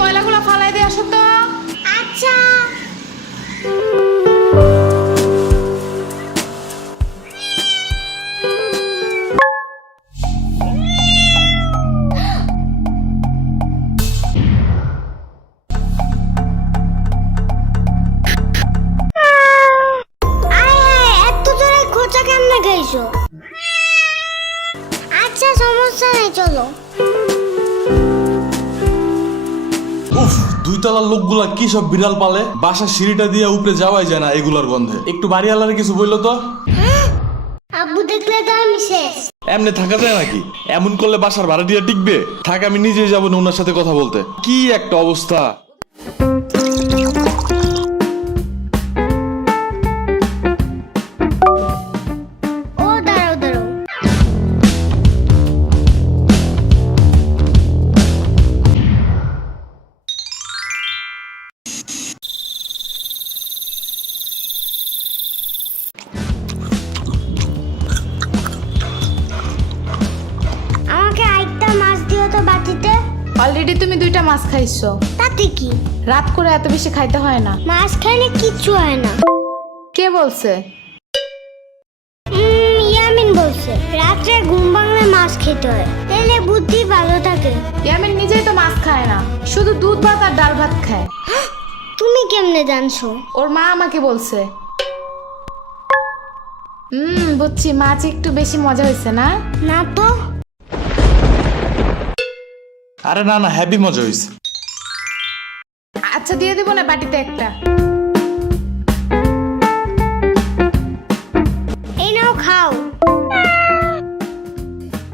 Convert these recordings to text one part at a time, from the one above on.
ময়লাগুলো ফালাই দিয়ে আসো তো। আচ্ছা। আচ্ছা সমস্যা নেই, চলো। উফ, দুই তলার লোকগুলা কি সব বিড়াল পালে, বাসার সিঁড়িটা দিয়ে উপরে যাওয়াই যায় না এগুলার গন্ধে। একটু বাড়িওয়ালার কিছু বললো তো। আব্বু দেখলে তো আমি শেষ। এমনি থাকা যায় নাকি? এমন করলে বাসার ভাড়া দিয়ে টিকবে? থাক, আমি নিজেই যাবো না ওনার সাথে কথা বলতে। কি একটা অবস্থা। ও দাঁড়াও দাঁড়াও। আমাকে আরেকটা মাছ দিও তো বাটিতে। অলরেডি তুমি 2টা মাছ খাইছো। তাতে কি? রাত করে এত বেশি খাইতে হয় না। মাছ খাইলে কিচ্ছু হয় না। কে বলছে? ইয়ামিন বলছে রাত্রে ঘুম ভাঙলে মাছ খেতে হয়, তাহলে বুদ্ধি ভালো থাকে। ইয়ামিন নিজেই তো মাছ খায় না, শুধু দুধ ভাত আর ডাল ভাত খায়। তুমি কেমনে জানছো? ওর মা আমাকে বলছে। বুঝছি, মাছ একটু বেশি মজা হয়েছে না? না তো। আরে না না, হ্যাপি মজা হয়েছে। আচ্ছা দিয়ে দিব না বাটিতে একটা। এই নাও খাও,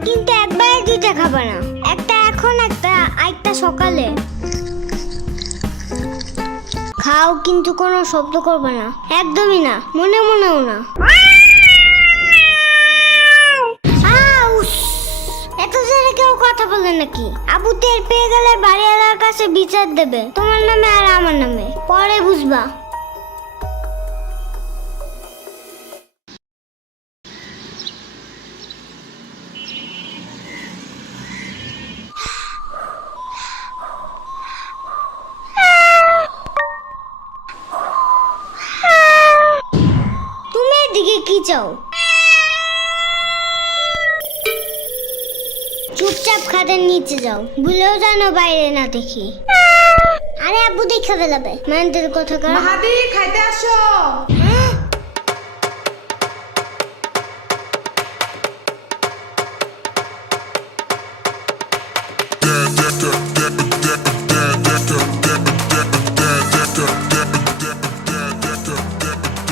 কিন্তু একবারে 2টা খাবে না। একটা এখন, একটা সকালে। খাও, কিন্তু কোনো শব্দ করবে না, একদমই না, মনে মনেও না। এত জোরে কেউ কথা বলে নাকি? আবু টের পেয়ে গেলে বাড়িওয়ালার কাছে বিচার দেবে, তোমার নামে আর আমার নামে, পরে বুঝবা। তুমি এদিকে কি চাও? চুপচাপ খাটের নিচে যাও, ভুলেও জানো বাইরে না দেখি। আরে আব্বু দেখে ফেলাবে, মেন্টাল কথা কর। মাহাদি খাইতে আসো।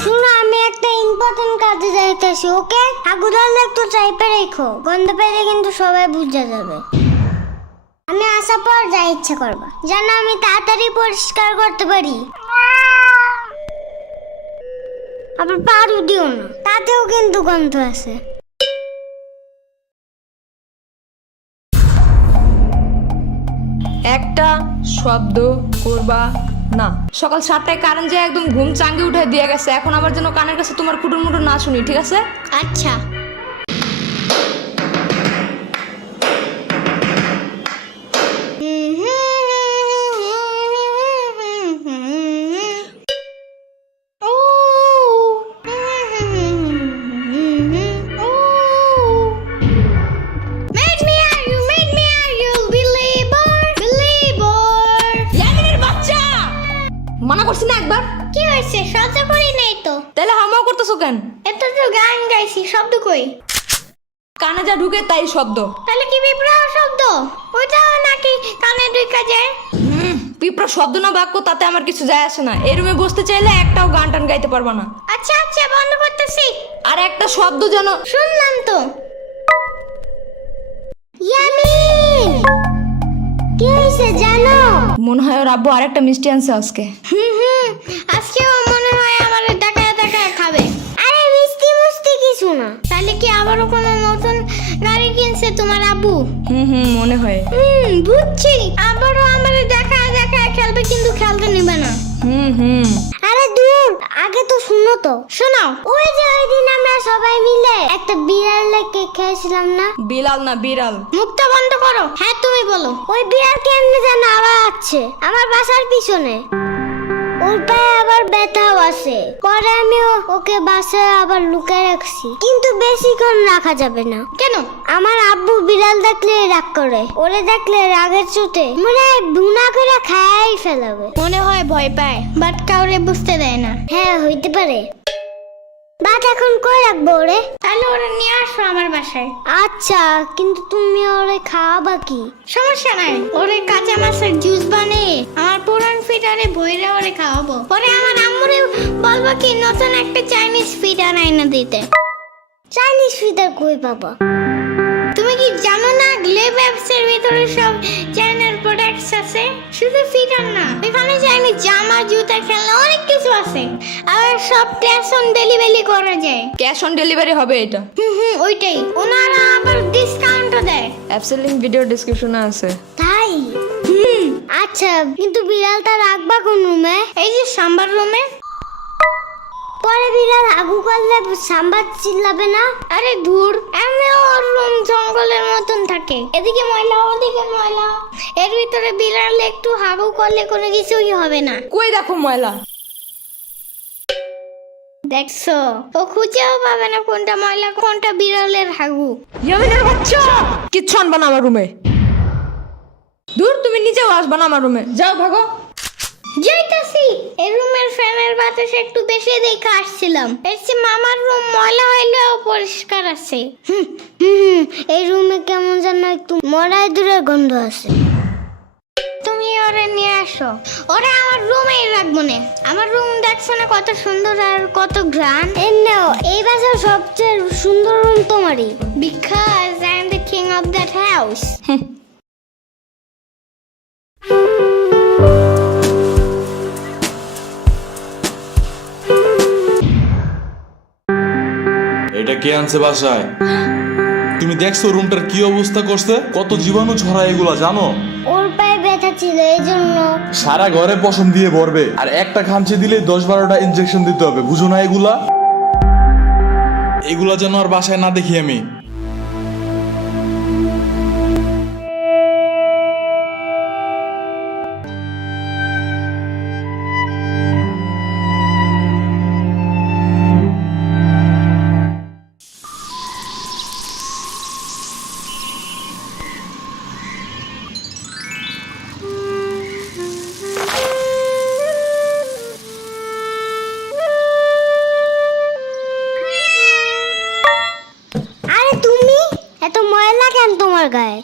শুনো, আমি একটা ইম্পর্টেন্ট কাজে যাইতেছি, ওকে? আগু ধরলে একটু চাইপে রেখো, গন্ধ পেলে কিন্তু সবাই বুঝে যাবে। আমি আসার পর যা ইচ্ছা করবা, যেন আমি তাড়াতাড়ি পরিষ্কার করতে পারি। আবার পারু দিও না, তাতেও কিন্তু গন্ধ আছে। একটা শব্দ করবা না। সকাল 7টায় কারেন্ট যায় একদম ঘুম চাঙ্গে উঠে দিয়ে গেছে, এখন আবার যেন কানের কাছে তোমার কুটুর মুটুর না শুনি, ঠিক আছে? আচ্ছা। মানা করছি না একবার? কি হয়েছে? শব্দ করি নাই তো। তাহলে হামাও করতেছো কেন? এটা তো গান গাইছি, শব্দ কই? কানে যা ঢুকে তাই শব্দ। তাহলে কি বিপ্লব শব্দ? ওইটাও নাকি কানে ঢুকে যায়? পিঁপড়া শব্দ না বাক্য তাতে আমার কিছু যায় আসে না। এই রুমে বসতে চাইলে একটাও গান টান গাইতে পারবা না। আচ্ছা আচ্ছা, বন্ধ করতেছি। আর একটা শব্দ যেন। শুনলাম তো। ইয়ামিন, কি হয়েছে জানো? মনে হয় ওর আব্বু আরেকটা মিষ্টি আনছে আজকে। আজকেও মনে হয় আমার দেখায় দেখায় খাবে। আরে মিষ্টি মুষ্টি কিছু না। তাহলে কি আবারও কোনো নতুন গাড়ি কিনছে তোমার আব্বু? মনে হয়। বুঝছি, আবারও আমার দেখায় দেখায় খেলবে, কিন্তু খেলতে নেবে না। হুম। আরে দূর, আগে তো শুনো তো। শোনাও। ওই যে ওই দিন আমরা সবাই মিলে একটা বিড়ালের কেক খেয়েছিলাম না? বিলাল না বিড়াল। মুখটা বন্ধ করো। হ্যাঁ তুমি বলো। ওই বিড়াল কেমনে যেন আবার আছে আমার বাসার পিছনে। ওর পায়ে আবার ব্যথাও আছে। পরে আমি ওকে বাসায় আবার লুকিয়ে রাখছি, কিন্তু বেশিক্ষণ রাখা যাবে না। কেন? আমার আব্বু বিড়াল দেখলে রাগ করে। ওরে দেখলে রাগের চোটে মনে হয় বুনা করে খাই ফেলাবে। মনে হয় ভয় পায়, বাট কাউরে বুঝতে দেয় না। হ্যাঁ হইতে পারে। বাট এখন কই রাখবো ওরে? তাহলে ওরা নিয়ে আসো আমার বাসায়। আচ্ছা, কিন্তু তুমি ওরে খাওয়াবা কি? সমস্যা নাই, ওরে কাঁচা মাছের জুস বানিয়ে আমার পুরান ফিডারে বইরে ওরে খাওয়াবো। পরে আমার আম্মুরে বলবো কি নতুন একটা চাইনিজ ফিডার আইনা দিতে। চাইনিজ ফিডার কই পাবা? তুমি কি জানো না গ্লেব অ্যাপসের ভিতরে সব চাইনার প্রোডাক্টস আছে? শুধু ফিডার না, এখানে চাইনিজ জামা, জুতা, খেলনা অনেক কিছু আছে। আর সব ক্যাশ অন ডেলিভারি করা যায়। ক্যাশ অন ডেলিভারি হবে এটা। ওইটাই। ওনারা আবার ডিসকাউন্টও দেয়। অ্যাপসের লিংক ভিডিও ডেসক্রিপশনে আছে। তাই? আচ্ছা, কিন্তু বিড়ালটা রাখবা কোন রুমে? এই যে সাম্বার রুমে। পরে বিড়াল আগু করলে সাম্বার চিল্লাবে না? আরে ধুর, এমনি ওর রুম জঙ্গলের মতন থাকে, এদিকে ময়লা ওদিকে ময়লা। এর ভিতরে বিড়াল একটু হাগু করলে কোনো কিছুই হবে না। কই দেখো ময়লা। দেখছো, ও খুঁজেও পাবে না কোনটা ময়লা কোনটা বিড়ালের হাগু। ইয়ামিনের বাচ্চা কিচ্ছু আনবা না আমার রুমে। দূর, তুমি নিজেও আসবা না আমার রুমে। যাও ভাগো। যাইতাছি। এই রুমের ফ্যানের বাতাস একটু বেশি দেখে আসছিলাম। এর চেয়ে মামার রুম ময়লা হইলেও পরিষ্কার আছে। এই রুমে কেমন যেন একটু মরাই দূরের গন্ধ আছে। তুমি ওরে নিয়ে আসো। ওরে আমার রুমেই রাখবো না। আমার রুম দেখছো না কত সুন্দর আর কত গ্রান। এই বাসার সবচেয়ে সুন্দর রুম তোমারই। Because I am the king of that house. এটা কে আনছে বাসায়? তুমি দেখছো রুমটার কি অবস্থা করছে? কত জীবাণু ছড়ায় এগুলা জানো? ওর পায়ে ব্যথা ছিল এই জন্য। সারা ঘরে পশম দিয়ে ভরবে, আর একটা খামচি দিলে 10-12টা ইনজেকশন দিতে হবে। বুঝো না এগুলা? এগুলা যেন আর বাসায় না দেখি আমি। আরে তুমি এত ময়লা কেন তোমার গায়ে?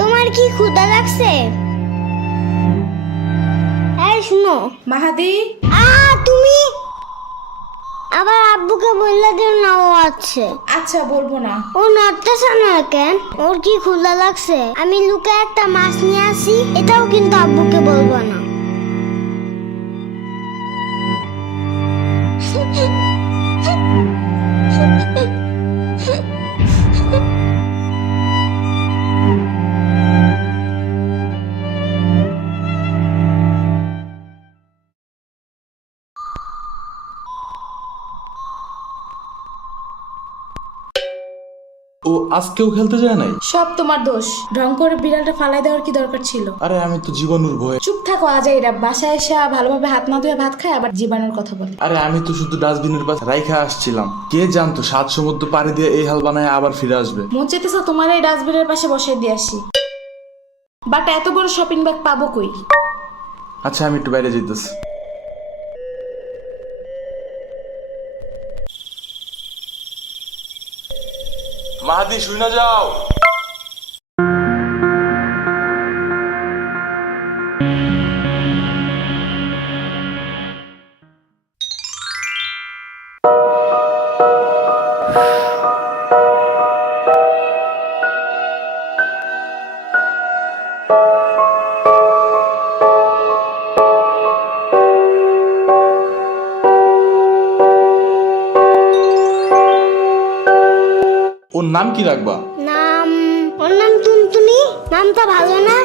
তোমার কি ক্ষুধা লাগছে? এই শুনো মাহাদি, তুমি আবার আব্বুকে বললে দিও না ও আছে। আচ্ছা বলবো না। ও নড়তেছে না কেন? ওর কি ক্ষুধা লাগছে? আমি লুকে একটা মাছ নিয়ে আসি, এটাও কিন্তু আব্বুকে বলবো না। ও আজকেও খেলতে যায় নাই? সব তোমার দোষ। ঢং করে বিড়ালটা ফালাই দেওয়ার কি দরকার ছিল? আরে আমি তো জীবাণুর ভয়ে। চুপ থাকো আজাইরা, বাসায় এসে ভালোভাবে হাত না ধুয়ে ভাত খায় আবার জীবাণুর কথা বলে। আরে আমি তো শুধু ডাস্টবিনের পাশে রাইখা আসছিলাম। কে জানতো 7 সমুদ্র পাড়ি দিয়ে এই হাল বানায় আবার ফিরে আসবে। মন চাইতেছে তোমার এই ডাস্টবিনের পাশে বসাই দিয়ে আসি, বাট এত বড় শপিং ব্যাগ পাবো কই? আচ্ছা আমি একটু বাইরে যেতেছি। মাহাদি শুই না যাও। ওর নাম কি রাখবা? ওর নাম টুনটুনি। নামটা ভালো না?